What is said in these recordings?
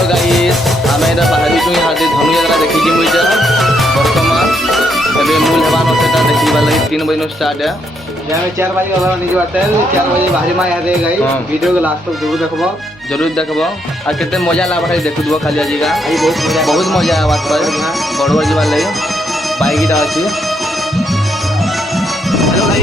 Hello guys आम बाहरी यहाँ धनुयात्रा देखी मुझे बर्तमान एवं मूल हेबान से देखा लगे 3 बजे स्टार्ट है। यहाँ 4 बजे वाला नहीं बात है 4 बजे बाहरी माँ यहाँ गई वीडियो के लास्ट तक जरूर देखब और केते मजा लगा भाई देखु दो खाली आज का बहुत मजा है बात पर बड़ बड़ जीवार लगे बाइक इटा अच्छी। हेलो भाई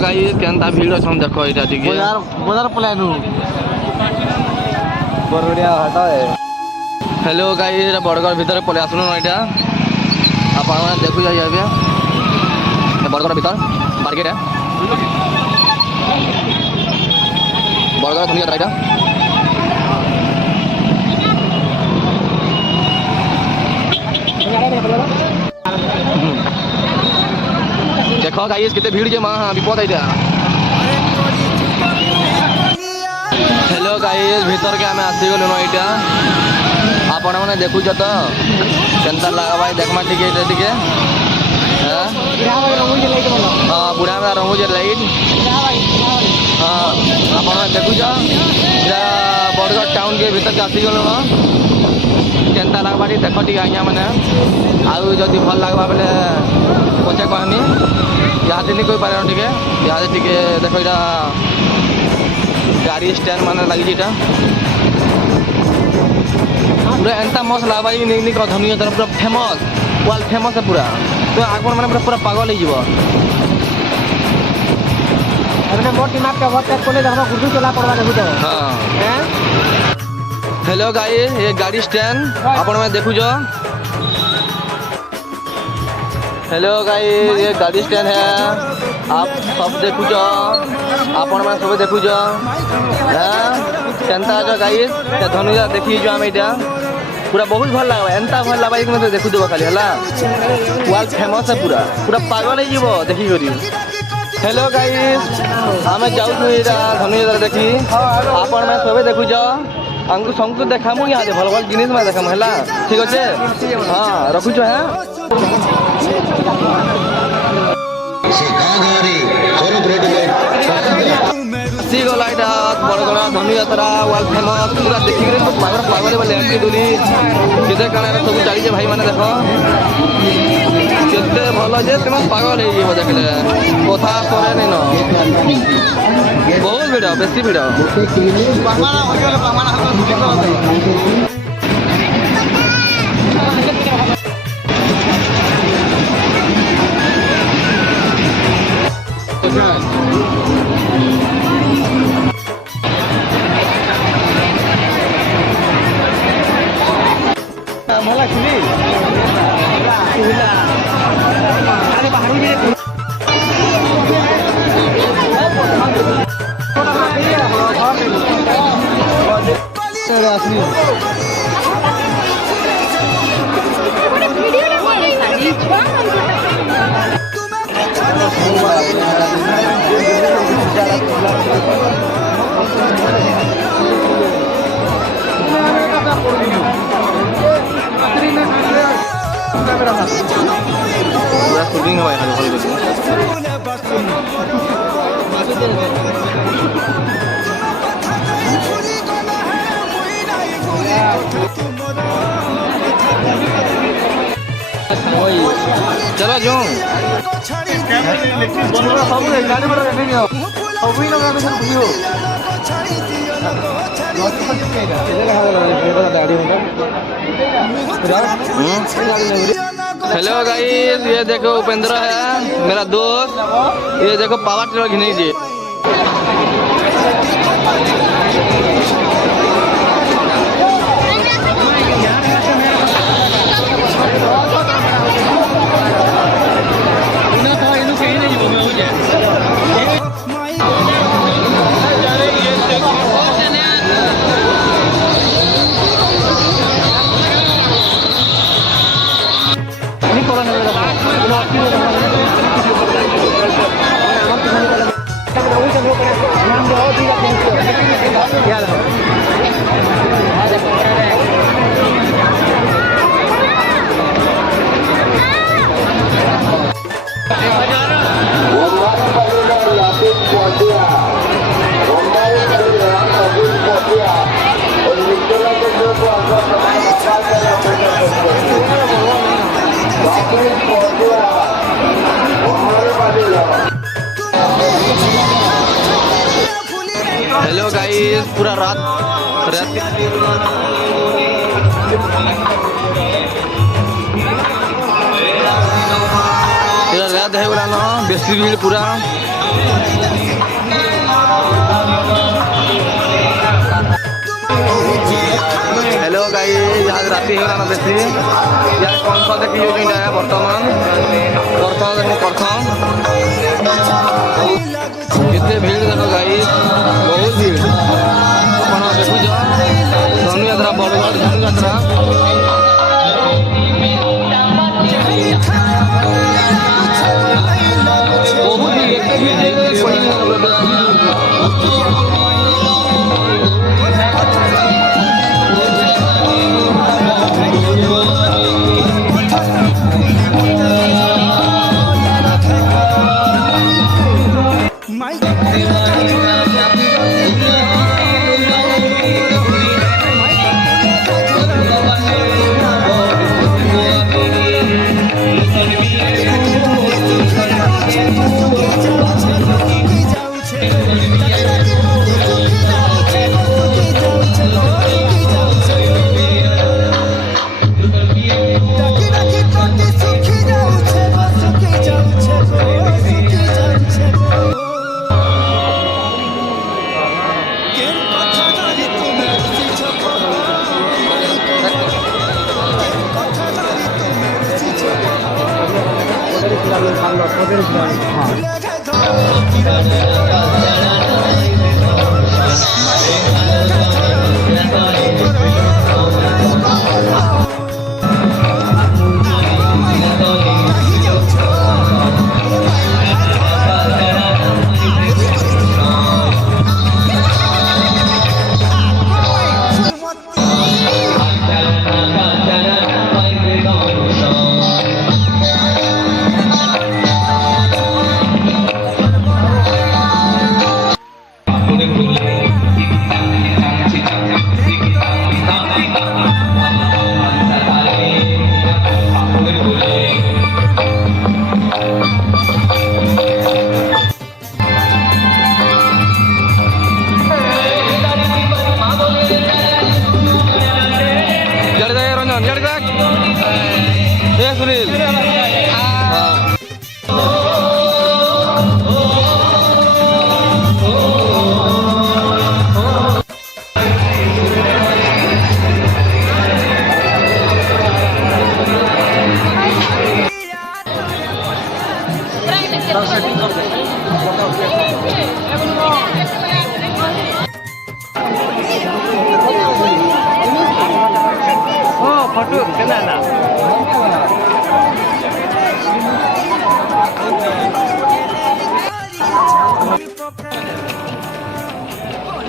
गाइस केनता भीड़ अच्छन देखो इटा टिके बाजार पलानु बरगड़िया हटा है। हेलो गाइस बड़गड़ भीतर पले आसनु इटा आपण माने देखु जाय अबे बड़गड़ भीतर मार्केट है बड़गड़ धनिया इटा देखो गाइस कितने भीड़ के मां विपद है। हेलो गाइस भीतर के आम आसी गलु इटा आपण मैंने देखुच तो केनता लगा भाई देखमा टिके टिके हाँ बुढ़ा में रंगुज लाइट हाँ आपण देखुच बड़गड़ टाउन के भीतर के आसी गलु केनता लगवा देख टी आज्ञा मैंने आउ जदि भल लगवा बेले पचे कहनी यहाँ नहीं कोई पारे टे यहाँ टे देख यहाँ गाड़ी स्टैंड मान लगी पूरा एंता मस्त लगवा धनिया पूरा फेमस वर्ल्ड फेमस है पूरा तो आगमन मैंने पूरा पागल हो हाँ। हेलो गाइस ये गाड़ी स्टैंड आपण मैं देखुज। हेलो गाइस ये गाड़ी स्टैंड है आप सब देखुज आपण मैं सब देखुज केनता जो गाइस धनुया देखी जो आम इटा पूरा बहुत भल लगा एंता भल लगा मतलब देखु देव खाली है वर्ल्ड फेमस है पूरा पूरा पागल हो देखी करी। हेलो गाइस आम जाऊँ धनुया देखी आपण मैं सब देखुज हमको सबको देखामु यहाँ भल भल जिनिस मैं देखामु है ठीक अच्छे हाँ रखुच है। गला बड़गड़ा धनुयात्रा वर्ल्ड फेमस पूरा देखिक पागल पागल बोले डुली केते काना सब चली भाई मैंने देख केते भल जे तुम पागल हो देखले कथा करे नहीं न बहुत भीड़ बेसी भीड़ मला सुनी अरे बाहर में पूरा शूटिंग है चलो जो हेलो गाइस ये देखो उपेंद्र है मेरा दोस्त ये देखो पावर टिलर घिने जी हेलो गाइस, पूरा रात रात है बोला ना, बेसी भीड़ पूरा। हेलो गाइस, आज राति है ना बेसी यार कौन सा देखी जो है वर्तमान देखो प्रथम कितने भीड़ देखो गाइस, बहुत भीड़ अपन देखु धनु यात्रा बड़गढ़ धनु यात्रा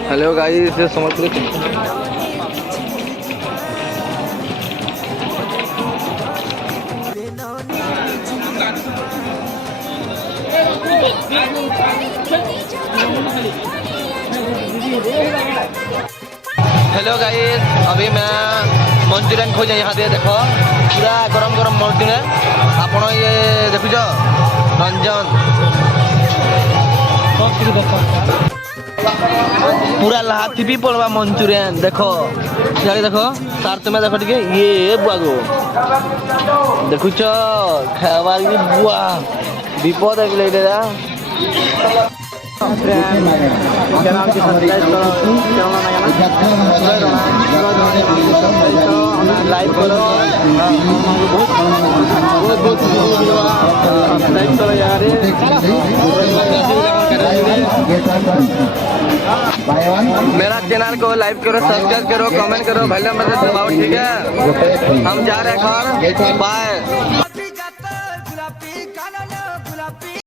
हेलो गाइस, समझ हेलो गाइस, अभी मैं मंचूरियन खोजे यहाँ दे देखो पूरा गरम गरम मंचूरियन आप ये देखुच रंजन पूरा लाथी भी पड़वा मंचूरियन देखो यार देखो तार तुम्हें देखो टिके ये बुआ गो देखुच खाबार बुआ विपद एक चैनल के सब्सक्राइब करो लाइक करो बहुत सब्सक्राइब करो यार मेरा चैनल को लाइक करो सब्सक्राइब करो कमेंट करो भले मत दबाओ ठीक है हम जा रहे हैं घर बाय।